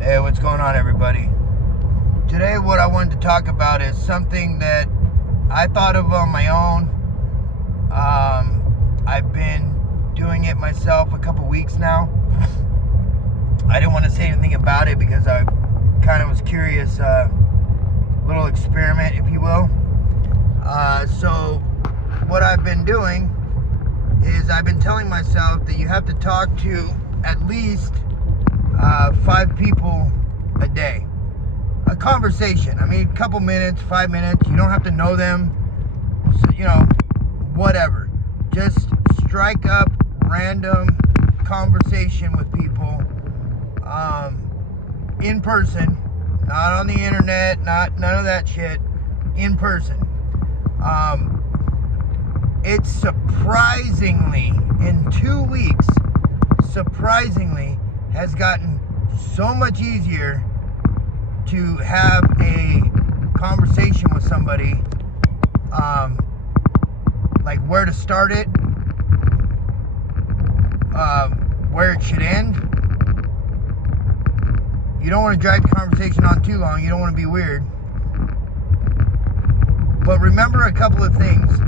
Hey, what's going on, everybody? Today, what I wanted to talk about is something that I thought of on my own. I've been doing it myself a couple weeks now. I didn't want to say anything about it because I kind of was curious. Little experiment, if you will. So, what I've been doing is I've been telling myself that you have to talk to at least 5 people a day. A conversation. I mean, a couple minutes, 5 minutes. You don't have to know them. So, whatever. Just strike up random conversation with people in person, not on the internet, none of that shit. In person. It's surprisingly, in 2 weeks, has gotten so much easier to have a conversation with somebody, like where to start it, where it should end. You don't want to drag the conversation on too long. You don't want to be weird. But remember a couple of things.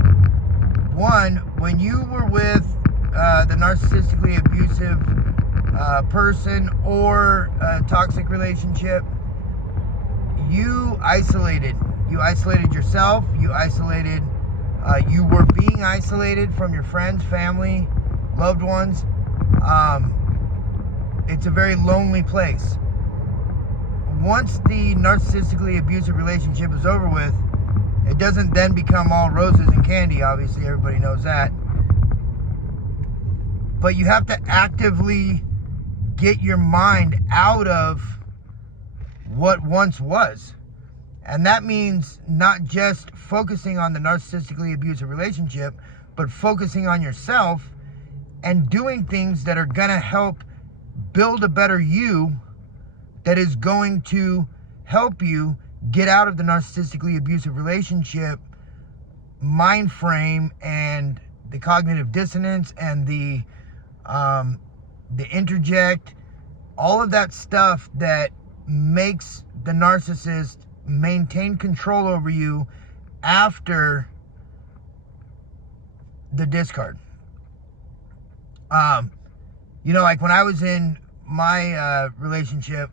One, when you were with the narcissistically abusive person or a toxic relationship, you isolated. You isolated yourself. You were being isolated from your friends, family, loved ones. It's a very lonely place. Once the narcissistically abusive relationship is over with, it doesn't then become all roses and candy. Obviously, everybody knows that. But you have to actively get your mind out of what once was. And that means not just focusing on the narcissistically abusive relationship, but focusing on yourself and doing things that are going to help build a better you, that is going to help you get out of the narcissistically abusive relationship mind frame and the cognitive dissonance and the interject, all of that stuff that makes the narcissist maintain control over you after the discard. Like when I was in my relationship,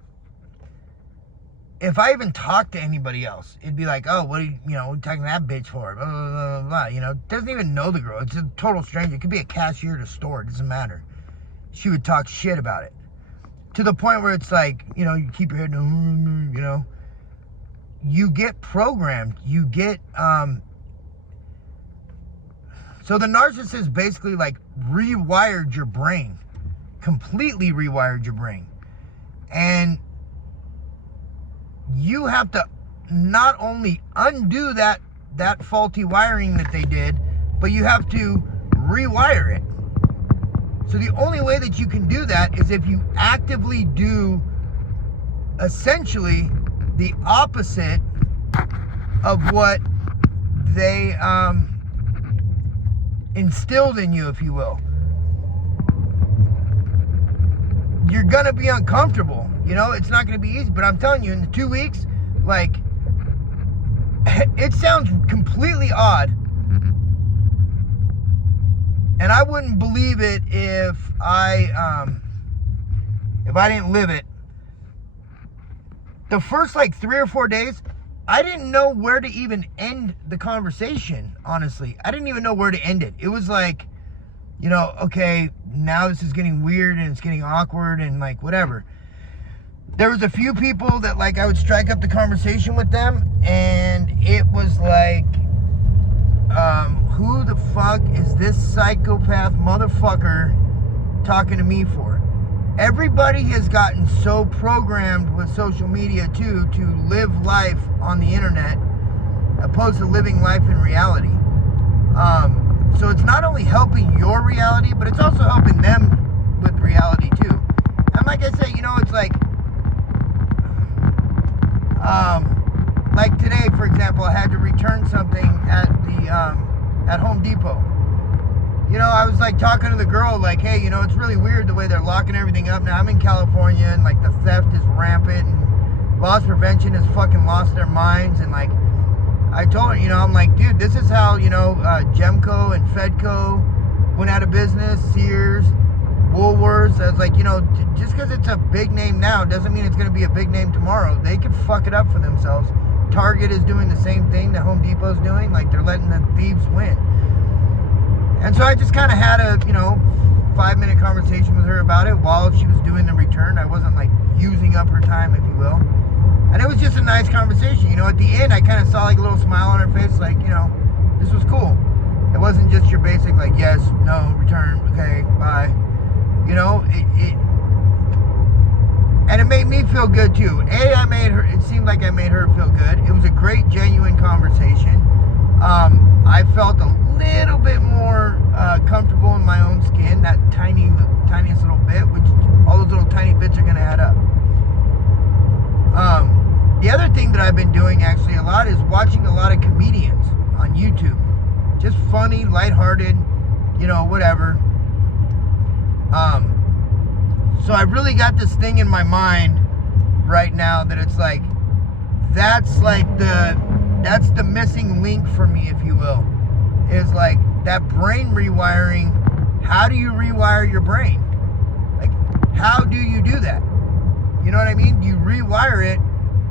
if I even talked to anybody else, it'd be like, oh, what are you talking to that bitch for? Blah, blah, blah, blah. Doesn't even know the girl. It's a total stranger. It could be a cashier at a store. It doesn't matter. She would talk shit about it. To the point where it's like, you keep your head down, You get programmed. You get, so the narcissist basically like rewired your brain. Completely rewired your brain. And you have to not only undo that faulty wiring that they did, but you have to rewire it. So the only way that you can do that is if you actively do essentially the opposite of what they instilled in you, if you will. You're gonna be uncomfortable. It's not going to be easy, but I'm telling you, in the 2 weeks, like, it sounds completely odd, and I wouldn't believe it if I didn't live it. The first, 3 or 4 days, I didn't know where to even end the conversation, honestly. I didn't even know where to end it. It was like, okay, now this is getting weird, and it's getting awkward, and, whatever. There was a few people that, I would strike up the conversation with them, and it was like, who the fuck is this psychopath motherfucker talking to me for? Everybody has gotten so programmed with social media, too, to live life on the internet, opposed to living life in reality. So it's not only helping your reality, but it's also helping them with reality, too. And like I said, it's like today, for example, I had to return something at the at Home Depot. you know, I was like talking to the girl, like, hey, you know, it's really weird the way they're locking everything up now. I'm in California, and like the theft is rampant, and loss prevention has fucking lost their minds. And like, I told her, you know, I'm like, dude, this is how, you know, Gemco and Fedco went out of business, Sears, Woolworths. I was like, you know, just because it's a big name now doesn't mean it's going to be a big name tomorrow. They could fuck it up for themselves. Target is doing the same thing that Home Depot's doing. Like, they're letting the thieves win. And so I just kind of had a, you know, 5-minute conversation with her about it while she was doing the return. I wasn't like using up her time, if you will. And it was just a nice conversation. You know, at the end, I kind of saw like a little smile on her face, like, you know, this was cool. It wasn't just your basic, like, yes, no, return, okay, bye. You know, and it made me feel good too. I made her, it seemed like I made her feel good. It was a great, genuine conversation. I felt a little bit more comfortable in my own skin, that tiniest little bit, which all those little tiny bits are going to add up. The other thing that I've been doing actually a lot is watching a lot of comedians on YouTube. Just funny, lighthearted, you know, whatever. So I really got this thing in my mind right now that it's like, that's the missing link for me, if you will, is like that brain rewiring. How do you rewire your brain? Like, how do you do that? You know what I mean? You rewire it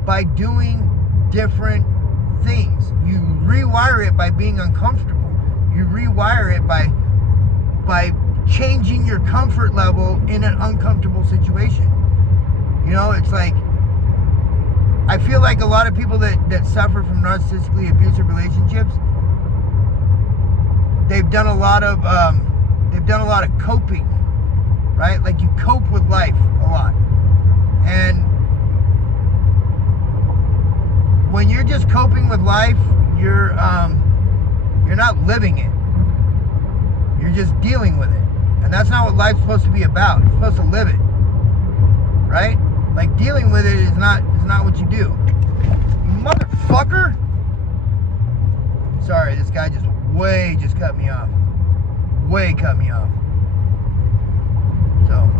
by doing different things. You rewire it by being uncomfortable. You rewire it by changing your comfort level in an uncomfortable situation. You know, it's like, I feel like a lot of people that suffer from narcissistically abusive relationships, they've done a lot of coping, right? Like, you cope with life a lot. And when you're just coping with life, you're not living it. You're just dealing with it. And that's not what life's supposed to be about. You're supposed to live it. Right? Like, dealing with it is not what you do. You motherfucker! Sorry, this guy just cut me off. Way cut me off. So,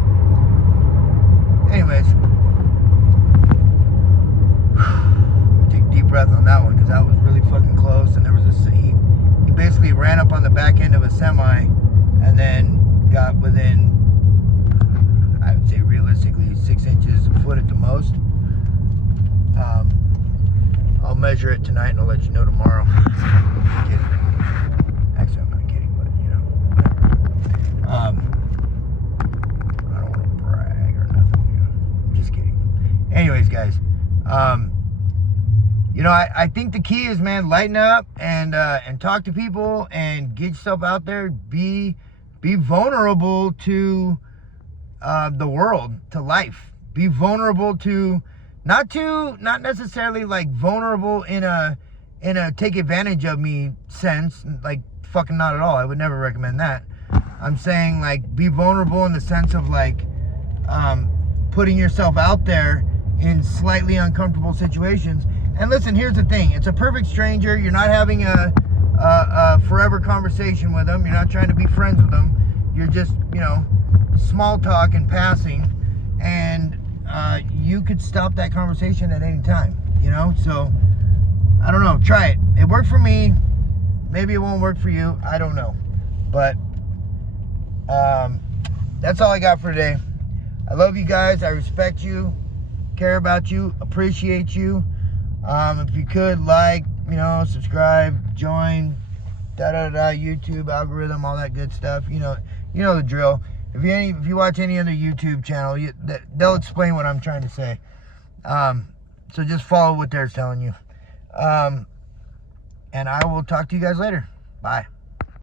anyways. Take a deep breath on that one, because that was really fucking close, and there was he basically ran up on the back end of a semi and then got within, I would say realistically, 6 inches, a foot at the most. I'll measure it tonight and I'll let you know tomorrow. I'm kidding. Actually, I'm not kidding, but you know, I don't want to brag or nothing. You know, I'm just kidding. Anyways, guys, you know, I think the key is, man, lighten up and talk to people and get yourself out there. Be vulnerable to the world, to life. Be vulnerable to not necessarily like vulnerable in a take advantage of me sense, like fucking not at all. I would never recommend that. I'm saying, like, be vulnerable in the sense of like putting yourself out there in slightly uncomfortable situations. And listen, here's the thing. It's a perfect stranger. You're not having a forever conversation with them. You're not trying to be friends with them. You're just, you know, small talk and passing. And you could stop that conversation at any time, you know? So, I don't know. Try it. It worked for me. Maybe it won't work for you. I don't know. But that's all I got for today. I love you guys. I respect you. Care about you. Appreciate you. If you could, like, you know, subscribe, join, YouTube algorithm, all that good stuff. You know the drill. If you watch any other YouTube channel, they'll explain what I'm trying to say. So just follow what they're telling you. And I will talk to you guys later. Bye.